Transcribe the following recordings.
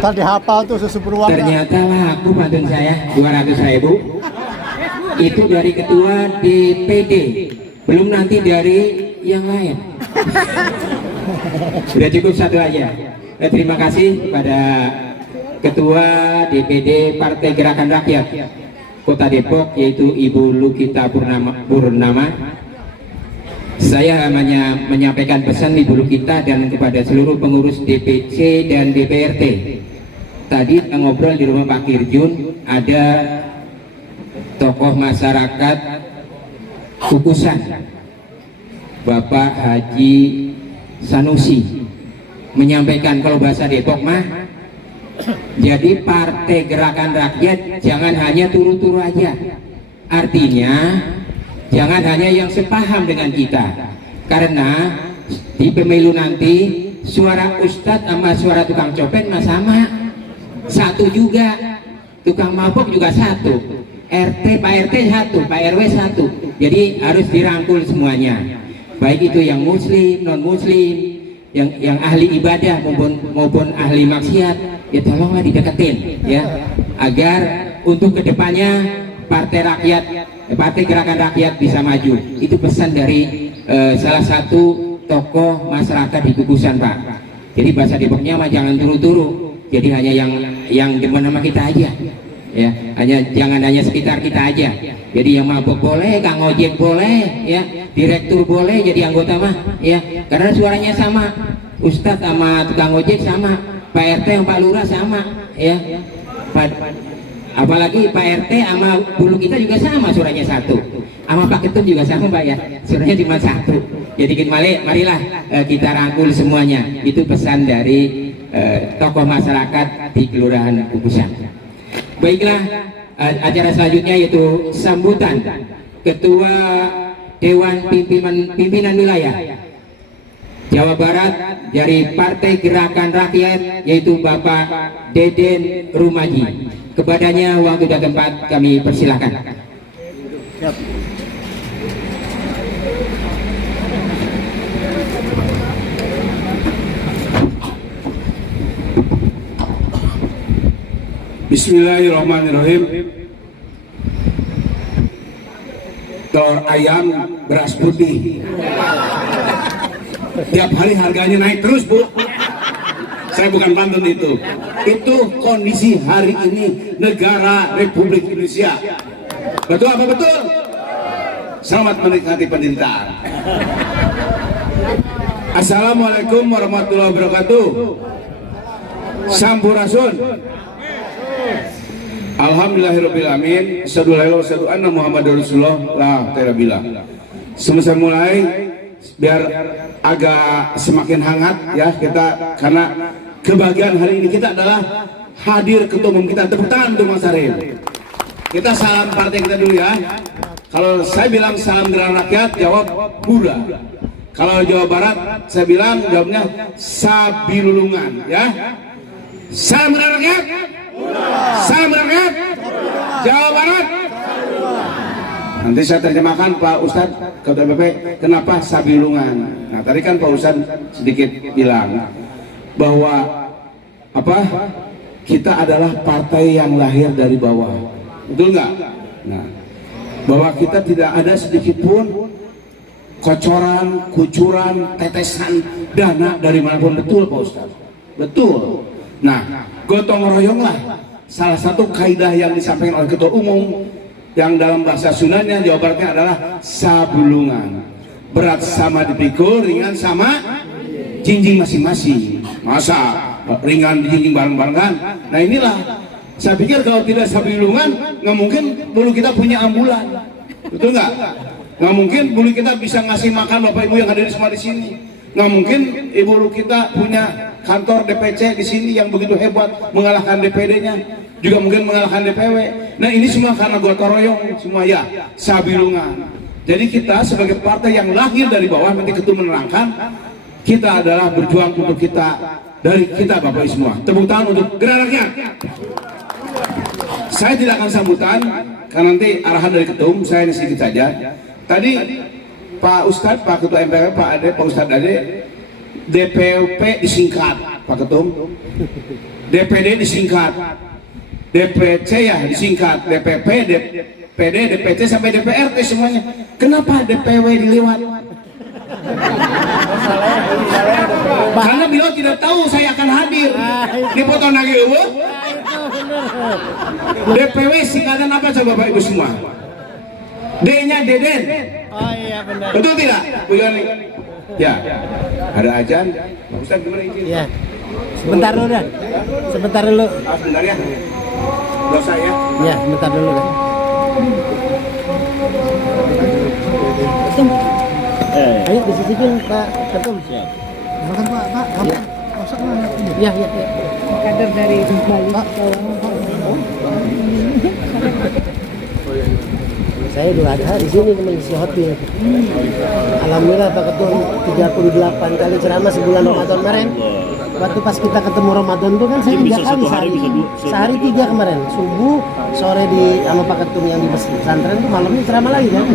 Tadi hafal tuh susu beruang. Ternyata laku pantun saya 200.000. Itu dari ketua DPD, belum nanti dari yang lain. Sudah cukup satu aja. Terima kasih kepada Ketua DPD Partai Gerakan Rakyat Kota Depok, yaitu Ibu Lukita Purnama. Saya hanya menyampaikan pesan Ibu Lukita dan kepada seluruh pengurus DPC dan DPRT. Tadi ngobrol di rumah Pak Kirjun, ada tokoh masyarakat Kukusan, Bapak Haji Sanusi, menyampaikan kalau bahasa Depok mah, jadi Partai Gerakan Rakyat jangan hanya turu-turu aja. Artinya jangan hanya yang sepaham dengan kita, karena di pemilu nanti suara Ustadz sama suara tukang copet mah sama, satu juga, tukang mabok juga satu, Pak RT satu, Pak RW satu. Jadi harus dirangkul semuanya, baik itu yang muslim, non muslim, yang ahli ibadah maupun ahli maksiat, ya tolonglah dideketin ya, agar untuk kedepannya Partai Gerakan Rakyat bisa maju. Itu pesan dari salah satu tokoh masyarakat di Kukusan, Pak. Jadi bahasa Depoknya mah jangan turu-turu, jadi hanya yang demen sama kita aja ya, jangan hanya sekitar kita aja. Jadi yang mabuk boleh, kang ojek boleh ya, direktur boleh jadi anggota mah ya, karena suaranya sama, Ustadz sama tukang ojek sama, Pak RT yang Pak Lurah sama ya, apalagi Pak RT sama bulu kita juga sama, suaranya satu, sama Pak Ketum juga sama Pak ya, suaranya cuma satu. Jadi marilah kita rangkul semuanya. Itu pesan dari tokoh masyarakat di Kelurahan Kukusan. Baiklah, acara selanjutnya yaitu sambutan Ketua Dewan Pimpinan Wilayah Jawa Barat dari Partai Gerakan Rakyat, yaitu Bapak Deden Rumaji. Kepadanya waktu dan tempat kami persilahkan. Bismillahirrahmanirrahim. Telur ayam beras putih tiap hari harganya naik terus, Bu. Saya bukan pantun itu kondisi hari ini negara Republik Indonesia. Betul apa betul? Selamat menikmati penderitaan. Assalamualaikum warahmatullahi wabarakatuh. Sampurasun. Alhamdulillahirrahmanirrahim. Asyhadu an la ilaha illallah wa anna Muhammadar Rasulullah la terabila. Semasa mulai biar agak semakin hangat ya kita, karena kebahagiaan hari ini kita adalah hadir ketua umum kita. Tepuk tangan untuk Mas Arif. Kita salam partai kita dulu ya. Kalau saya bilang salam Gerakan Rakyat, jawab Buddha. Kalau Jawa Barat saya bilang jawabnya Sabilulungan ya. Salam Gerakan Rakyat. Salam rakyat Jawa Barat. Nanti saya terjemahkan Pak Ustadz Ketua BP kenapa Sabilungan. Nah tadi kan Pak Ustadz sedikit bilang bahwa kita adalah partai yang lahir dari bawah, betul nggak? Nah, bahwa kita tidak ada sedikit pun kocoran, kucuran, tetesan dana dari manapun, betul Pak Ustadz? Betul. Nah, gotong royonglah salah satu kaidah yang disampaikan oleh Ketua Umum, yang dalam bahasa Sundanya Jawa Baratnya adalah sabulungan. Berat sama dipikul, ringan sama jinjing masing-masing. Masa ringan jinjing bareng-barengan? Nah inilah, saya pikir kalau tidak sabulungan, nggak mungkin dulu kita punya ambulan, betul nggak? Nggak mungkin dulu kita bisa ngasih makan Bapak Ibu yang hadir semua di sini. Nggak mungkin Ibu kita punya kantor DPC di sini yang begitu hebat, mengalahkan DPD-nya, juga mungkin mengalahkan DPW. Nah ini semua karena gotong royong semua ya, sabilungan. Jadi kita sebagai partai yang lahir dari bawah, nanti Ketua menerangkan, kita adalah berjuang untuk kita, dari kita Bapak Ibu semua. Tepuk tangan untuk Gerakan Rakyat. Saya tidak akan sambutan karena nanti arahan dari Ketua Umum, saya ini sedikit saja. Tadi Pak Ustadz, Pak Ketua MPR, Pak Ade, Pak Ustadz Ade DPP disingkat Pak Ketum, DPD disingkat, DPC ya disingkat, DPP, DPD, DPC sampai DPRT semuanya. Kenapa DPW dilewat? Karena beliau tidak tahu saya akan hadir. Dipotong lagi dulu. DPW singkatan apa coba Bapak Ibu semua? D-nya Deden. Oh iya benar. Betul tidak? Bu Yoni? Ya. Ada ajan. Pak Ustaz gimana izin? Iya. Sebentar dulu dah. Sebentar dulu. Sebentar ya. Dosa ya. Ya, sebentar dulu dah. Ayo disisipin Pak Ketum. Makan Pak. Iya. Masak mana? Iya. Kader dari Bali. Saya Idul Adha di sini mengisi hotel. Alhamdulillah Pak Ketum 38 kali ceramah sebulan Ramadan kemarin. Waktu pas kita ketemu Ramadan itu kan saya 3 kali sehari 3 kemarin. Subuh, sore di sama Pak Ketum yang di pesantren itu malamnya ceramah lagi kan.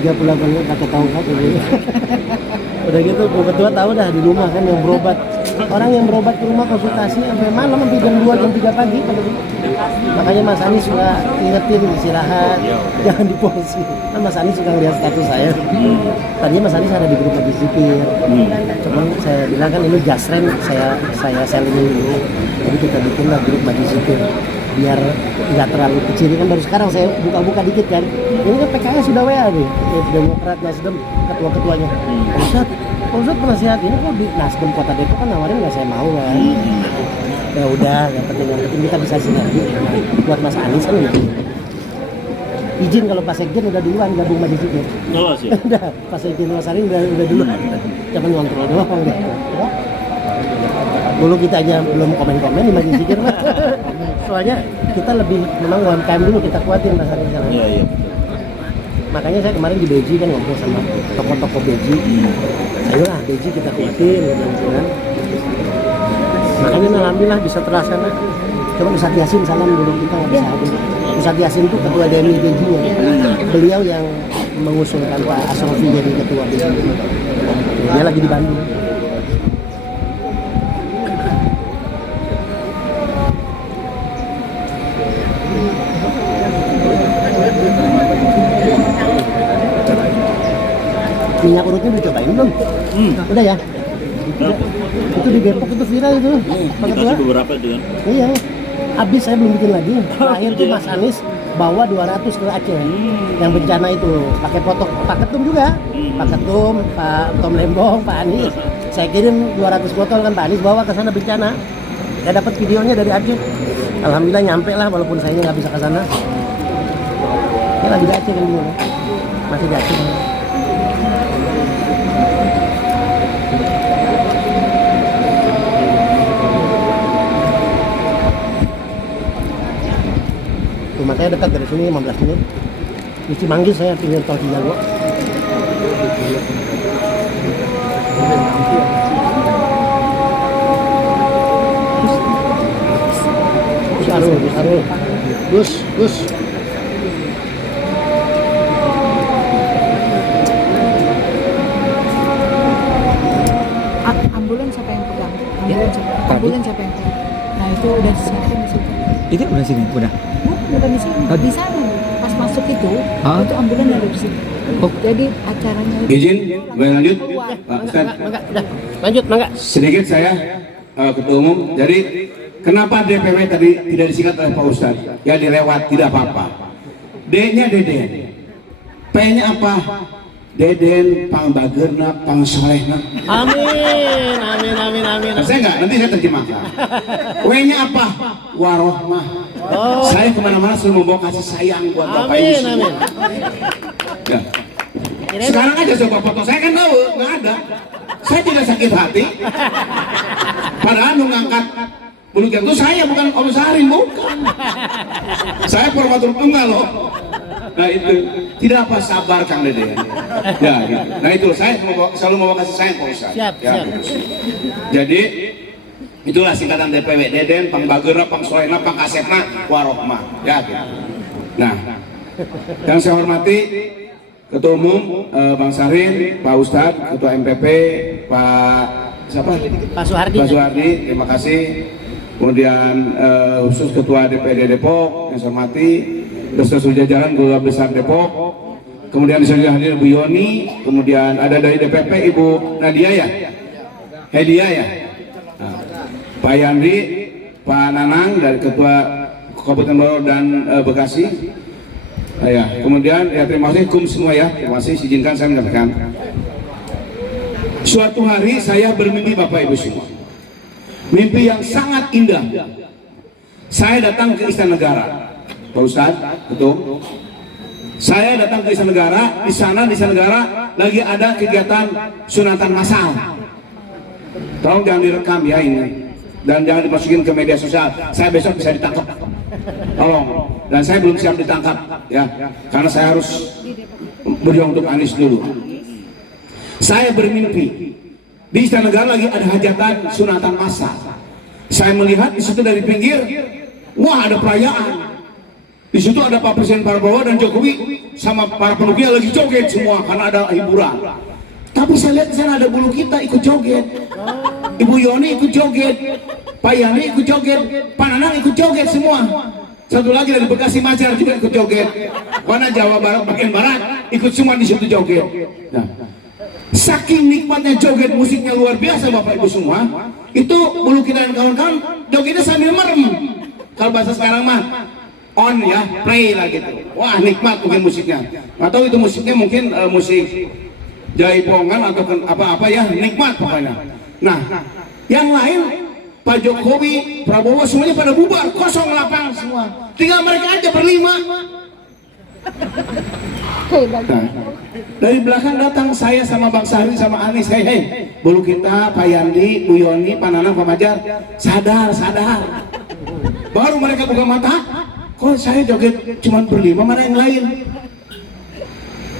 38 kali pakai tongkat gitu. Udah gitu Bu Ketua tahu dah di rumah kan yang berobat. Orang yang berobat ke rumah konsultasi sampai malam sampai jam 2 jam 3 pagi. Makanya Mas Anies suka ingetin istirahat, jangan diposi. Kan Mas Anies suka lihat status saya. Tadinya Mas Anies ada di grup Maju Zikir. Cuman saya bilang kan ini jasren, saya selingin dulu. Jadi kita bikinlah grup Maju Zikir biar nggak terlalu kecil. Kan baru sekarang saya buka-buka dikit kan. Ini kan PKS sudah WA nih, Demokrat, Nasdem, ketua-ketuanya. Pak Ustadz penasihat ini kok di Nasdem Kota Depok kan nawarin nggak, saya mau kan. Ya udah, yang penting kita bisa sinergi buat Mas Anies kan gitu. Izin kalau Pak Sekjen udah duluan gabung Maju Zikir. Oh sih. Udah, Pak Sekjen Mas Anies udah duluan. Cuma ngontrol doang deh. Dulu kita aja belum komen-komen di Maju Zikir Mas. Soalnya kita lebih memang UMKM dulu kita kuatin Mas Anies sekarang. Iya. Makanya saya kemarin di Beji kan ngobrol sama toko-toko Beji. Ayolah Beji kita kuatin kan. Makanya alhamdulillah bisa terlaksana. Coba Ustadz Yasin salam dulu, kita nggak bisa hadir. Ustadz Yasin itu ketua DMI Beji ya. Beliau yang mengusulkan Pak Asrofi jadi ketua Beji. Dia lagi di Bandung. Minyak urutnya udah cobain belum? Udah ya? Itu di Depok itu viral itu. Pak Ketua. Dikasih beberapa itu kan? Iya. Habis saya belum bikin lagi. Terakhir tuh Mas Anies bawa 200 ke Aceh. Yang bencana itu pakai foto Pak Ketum juga. Pak Ketum, Pak Tom Lembong, Pak Anies. Saya kirim 200 botol kan Pak Anies bawa ke sana bencana. Saya dapat videonya dari Aceh. Alhamdulillah nyampe lah walaupun saya nggak bisa ke sana. Ya lagi di Aceh kan dulu. Masih di Aceh. Makanya dekat dari sini 15 menit. Di Cimanggis saya pinggir tol Cijago. Gus. Ambulan siapa yang pegang? Ambulan siapa yang pegang? Nah itu udah disiapin di situ. Itu udah sini, udah. Bukan di sini, di sana. Pas masuk itu ambulan ada di situ. Jadi acaranya itu. Izin, boleh lanjut? Pak Ustaz. Udah, lanjut, mangga. Sedikit saya Ketua Umum. Jadi kenapa DPW tadi tidak disingkat oleh Pak Ustaz? Ya dilewat, tidak apa-apa. D-nya Deden. P-nya apa? Deden, Pangbagerna, Pangsolehna. Amin. Saya enggak, nanti saya terjemahkan. W-nya apa? Warohmah. Saya kemana-mana selalu membawa kasih sayang buat Bapak Ibu semua. Ya. Sekarang aja coba foto saya kan tahu, nggak ada. Saya tidak sakit hati. Padahal ngangkat bulu itu saya bukan Om Sarin, bukan. Saya formatur tunggal loh. Nah itu tidak apa, sabar Kang Dede. Ya, gitu. Nah itu saya selalu mau kasih sayang Pak Ustaz. Siap. Gitu. Jadi itulah singkatan DPW, Deden, Pangbagerna, Pangsolehna, Pangkasepna, Warohmah. Ya gitu. Nah, yang saya hormati Ketua Umum Bang Sarin, Pak Ustadz, Ketua MPP, Pak siapa? Pak Suhardi. Pak Suhardi, terima kasih. Kemudian khusus Ketua DPD Depok yang saya hormati, beserta jajaran Guru Besar Depok. Kemudian di sini hadir Bu Yoni, kemudian ada dari DPP Ibu Nadia ya, Hedia ya, nah, Pak Yandri, Pak Nanang dari Ketua Kabupaten Bogor dan Bekasi. Ya, kemudian ya terima kasih kum semua ya, terima kasih. Izinkan saya menyampaikan. Suatu hari saya bermimpi Bapak Ibu semua, mimpi yang sangat indah. Saya datang ke Istana Negara, Pak Ustadz, betul. Saya datang ke Istana Negara, di sana di Istana Negara lagi ada kegiatan sunatan massal. Tolong jangan direkam ya ini, dan jangan dimasukin ke media sosial. Saya besok bisa ditangkap. Tolong. Dan saya belum siap ditangkap ya, karena saya harus berjuang untuk Anies dulu. Saya bermimpi di Istana Negara lagi ada hajatan sunatan massal. Saya melihat di situ dari pinggir, wah ada perayaan. Di situ ada Pak Presiden Prabowo dan Jokowi sama para pendukungnya lagi joget semua karena ada hiburan. Tapi saya lihat di sana ada bulu kita ikut joget, Ibu Yoni ikut joget, Pak Yani ikut joget, Pak Nanang ikut joget semua. Satu lagi dari Bekasi Majar juga ikut joget. Mana Jawa Barat bagian barat ikut semua di situ joget. Nah, saking nikmatnya joget musiknya luar biasa Bapak Ibu semua. Itu bulu kita dan kawan-kawan jogetnya sambil merem. Kalau bahasa sekarang mah on ya, play lah gitu. Wah nikmat mungkin musiknya. Atau itu musiknya mungkin musik jaipongan atau apa-apa ya, nikmat pokoknya. Nah, yang lain Pak Jokowi, Prabowo semuanya pada bubar, kosong lapangan semua. Tinggal mereka aja berlima. Nah, dari belakang datang saya sama Bang Sari sama Anies, hei, bulu kita, Pak Yandi, Bu Yoni, Pak Nanang, Pak Majar, sadar. Baru mereka buka mata, kok saya joget cuma berlima, mana yang lain?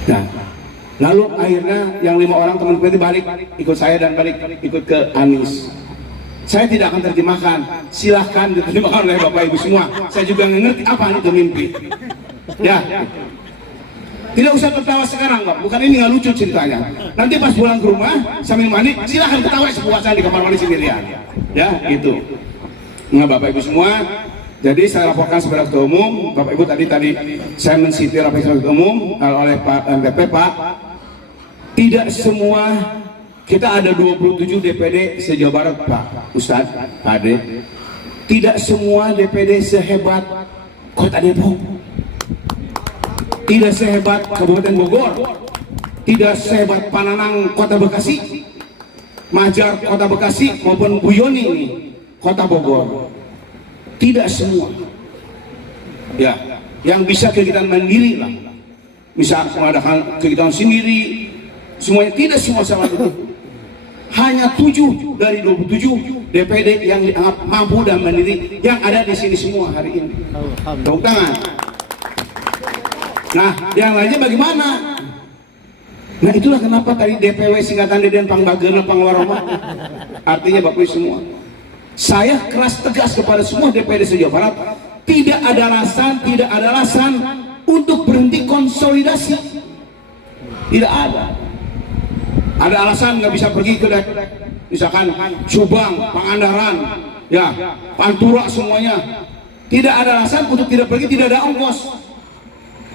Nah, lalu akhirnya yang 5 orang teman-teman itu balik, ikut saya dan balik ikut ke Anies. Saya tidak akan terjemahkan, silahkan diterjemahkan oleh Bapak Ibu semua. Saya juga ngerti apa itu mimpi. Ya, tidak usah tertawa sekarang, Pak. Bukan ini nggak lucu ceritanya. Nanti pas pulang ke rumah sambil mandi, silahkan ketawa sepuasnya di kamar mandi sendirian. Ya, gitu. Nah, Bapak Ibu semua, jadi saya laporkan kepada Ketua Umum. Bapak Ibu tadi saya mensitir apa yang Ketua Umum oleh Pak MPP Pak. Tidak semua. Kita ada 27 DPD se-Jawa Barat Pak Ustadz, Pak Ade. Tidak semua DPD sehebat Kota Depok, tidak sehebat Kabupaten Bogor, tidak sehebat Pananang Kota Bekasi, Majar Kota Bekasi maupun Bu Yoni ini Kota Bogor. Tidak semua. Ya, yang bisa kegiatan mandiri lah, bisa mengadakan kegiatan sendiri, semuanya tidak semua sama itu. Hanya 7 dari 27 DPD yang dianggap mampu dan mandiri yang ada di sini semua hari ini. Tepuk tangan. Nah, yang lainnya bagaimana? Nah, itulah kenapa tadi DPW singkatan Deden Pangbagena Pangwaroma. Artinya Bapak Ibu semua, saya keras tegas kepada semua DPD se-Jawa Barat, tidak ada alasan untuk berhenti konsolidasi. Tidak ada. Ada alasan nggak bisa pergi ke misalkan Subang, Pangandaran, ya, Pantura semuanya. Tidak ada alasan untuk tidak pergi, tidak ada ongkos.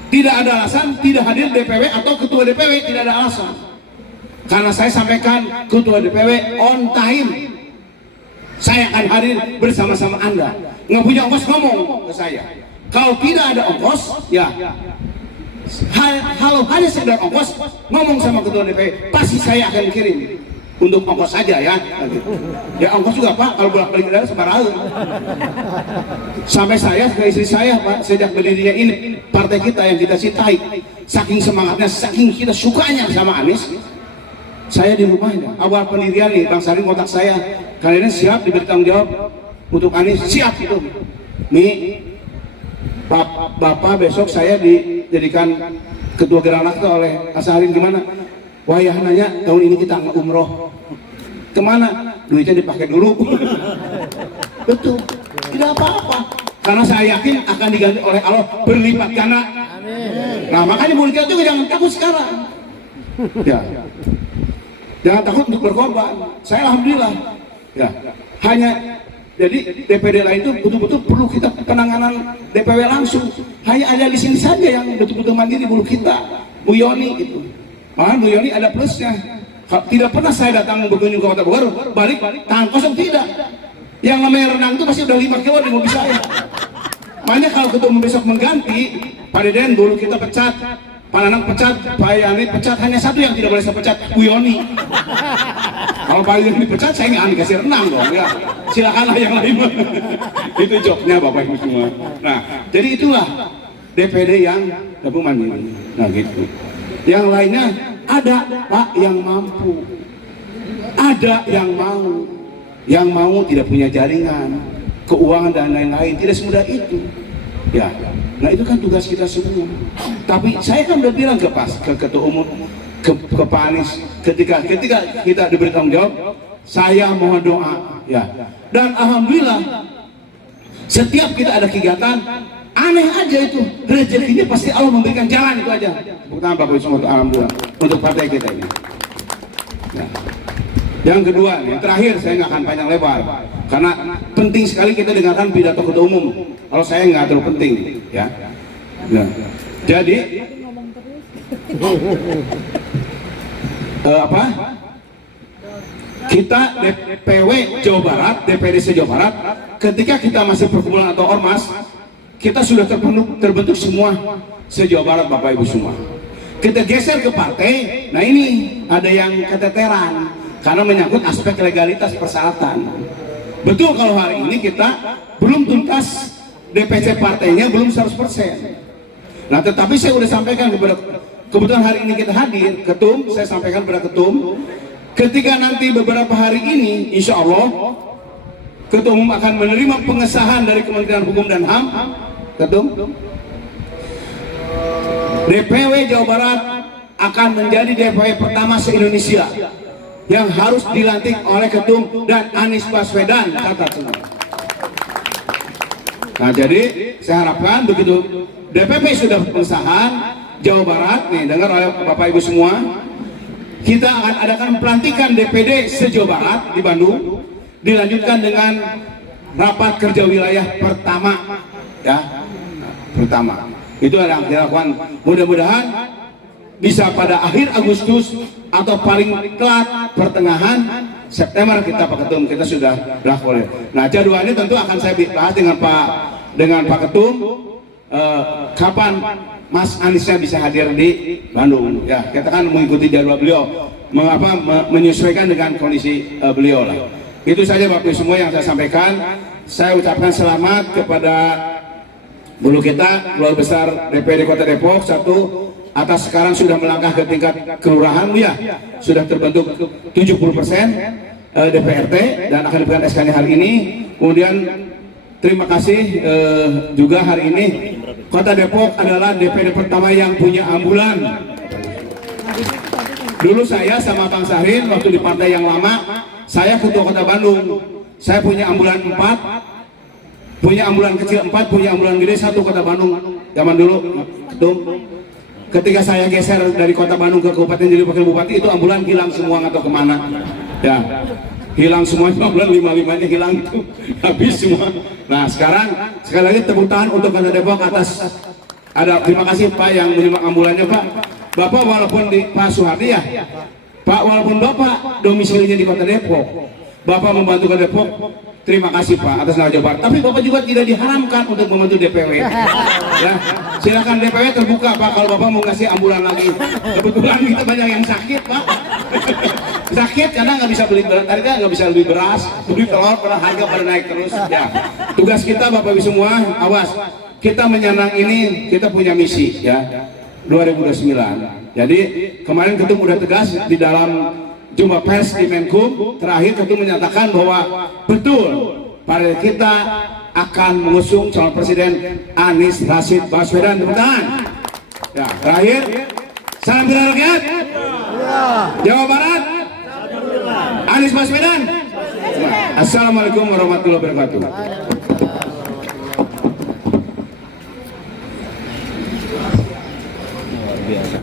Tidak ada alasan tidak hadir DPW atau ketua DPW, tidak ada alasan. Karena saya sampaikan ketua DPW on time. Saya akan hadir bersama-sama Anda. Nggak punya ongkos ngomong ke saya. Kalau tidak ada ongkos, ya. Kalau hanya sekedar ongkos, ngomong sama ketua DPW, pasti saya akan kirim untuk ongkos saja ya. Ya ongkos juga Pak, kalau bolak-balik daerah sembarangan. Sampai saya ke istri saya Pak, sejak berdirinya ini partai kita yang kita cintai, saking semangatnya, saking kita sukanya sama Anies, saya di rumahnya awal pendirian nih Bang Sarin kontak saya, kalian siap diberi tanggung jawab untuk Anies, siap itu. Nih Bapak besok saya dijadikan ketua Gerakan oleh Asarin, gimana? Wah ya nanya tahun ini kita nggak umroh, kemana? Duitnya dipakai dulu. Betul, tidak apa-apa. Karena saya yakin akan diganti oleh Allah berlipat ganda. Nah makanya mulut kita juga jangan takut sekarang. Ya. Jangan takut untuk berkorban. Saya alhamdulillah, ya hanya jadi DPD lain itu betul-betul perlu kita penanganan DPW langsung. Hanya ada di sini saja yang betul-betul mandiri perlu kita. Bu Yoni itu, malah Bu Yoni ada plusnya. Tidak pernah saya datang berkunjung ke Kota Bogor, balik tangan kosong, tidak. Yang namanya renang itu pasti udah 5 kilo di mobil saya. Makanya kalau ketua umum besok mengganti, Pak Deden dulu kita pecat, Pak Nanang pecat, Pak Yani pecat, hanya satu yang tidak boleh saya pecat, Bu Yoni. Kalau Pak Yoni dipecat, saya nggak dikasih renang dong ya. Silakanlah yang lain. Itu jobnya Bapak Ibu semua. Nah, jadi itulah DPD yang gabung mandiri. Nah gitu. Yang lainnya ada Pak yang mampu, ada yang mau tidak punya jaringan, keuangan dan lain-lain, tidak semudah itu. Ya, nah itu kan tugas kita semua. Tapi saya kan udah bilang ke ketua umum, ke Pak Anies, ketika kita diberi tanggung jawab, saya mohon doa, ya. Dan alhamdulillah, setiap kita ada kegiatan, aneh aja itu, rezekinya pasti Allah memberikan jalan itu aja. Tepuk tangan Bapak Ibu semua, alhamdulillah untuk partai kita ini. Ya. Yang kedua, yang terakhir, saya nggak akan panjang lebar, karena penting sekali kita dengarkan pidato ketua umum. Kalau saya nggak terlalu penting, ya. Nah, jadi apa? Kita DPW Jawa Barat, DPD Jawa Barat, ketika kita masih perkumpulan atau ormas, kita sudah terbentuk semua se-Jawa Barat, Bapak Ibu semua. Kita geser ke partai, nah ini ada yang keteteran karena menyangkut aspek legalitas persyaratan. Betul kalau hari ini kita belum tuntas DPC partainya belum 100%. Nah tetapi saya sudah sampaikan kebetulan hari ini kita hadir, ketum, saya sampaikan kepada ketum, ketika nanti beberapa hari ini insya Allah ketua umum akan menerima pengesahan dari Kementerian Hukum dan HAM, ketum, DPW Jawa Barat akan menjadi DPW pertama se-Indonesia yang harus dilantik oleh ketum dan Anies Baswedan, kata semua. Nah jadi saya harapkan begitu DPP sudah pengesahan Jawa Barat, nih dengar oleh Bapak Ibu semua, kita akan adakan pelantikan DPD se-Jawa Barat di Bandung, dilanjutkan dengan rapat kerja wilayah pertama, ya, pertama. Itu yang kita lakukan. Mudah-mudahan bisa pada akhir Agustus atau paling telat pertengahan September kita Pak Ketum kita sudah lakukan. Nah jadwalnya tentu akan saya bahas dengan Pak Ketum kapan Mas Aniesnya bisa hadir di Bandung. Ya kita kan mengikuti jadwal beliau, menyesuaikan dengan kondisi beliau lah. Itu saja Bapak Ibu semua yang saya sampaikan. Saya ucapkan selamat kepada Bulu kita, keluarga besar DPD Kota Depok, satu atas sekarang sudah melangkah ke tingkat kelurahan, ya sudah terbentuk 70% DPRT dan akan diberikan SK-nya hari ini. Kemudian terima kasih juga hari ini Kota Depok adalah DPD pertama yang punya ambulan. Dulu saya sama Bang Sahrin waktu di partai yang lama, saya ketua Kota Bandung, saya punya ambulan 4. Punya ambulan kecil 4, punya ambulan gede 1 Kota Bandung. Zaman dulu, ketum. Ketika saya geser dari Kota Bandung ke Kabupaten jadi wakil bupati, itu ambulan hilang semua atau kemana? Ya, hilang semuanya, ambulan 5-5-nya hilang itu, habis semua. Nah sekarang sekali lagi tepuk tangan untuk Kota Depok atas terima kasih Pak yang menyimak ambulannya Pak. Bapak walaupun di Pak Suhardi ya, Pak walaupun Bapak domisilinya di Kota Depok, Bapak membantu Kota Depok. Terima kasih Pak atas nama Jawa Barat. Tapi Bapak juga tidak diharamkan untuk membantu DPW. Ya, silakan DPW terbuka Pak kalau Bapak mau ngasih ambulan lagi. Kebetulan kita banyak yang sakit Pak. Sakit karena nggak bisa beli beras, nggak bisa beli beras, beli telur, karena harga pada naik terus. Ya, tugas kita Bapak Ibu semua, awas. Kita menyandang ini, kita punya misi ya. 2029. Jadi kemarin Ketum udah tegas di dalam jumpa pers di Menkum, terakhir Ketum menyatakan bahwa betul partai kita akan mengusung calon presiden Anies Rashid Baswedan. Tepuk tangan. Ya, terakhir salam bela rakyat. Jawa Barat. Anies Baswedan. Assalamualaikum warahmatullahi wabarakatuh.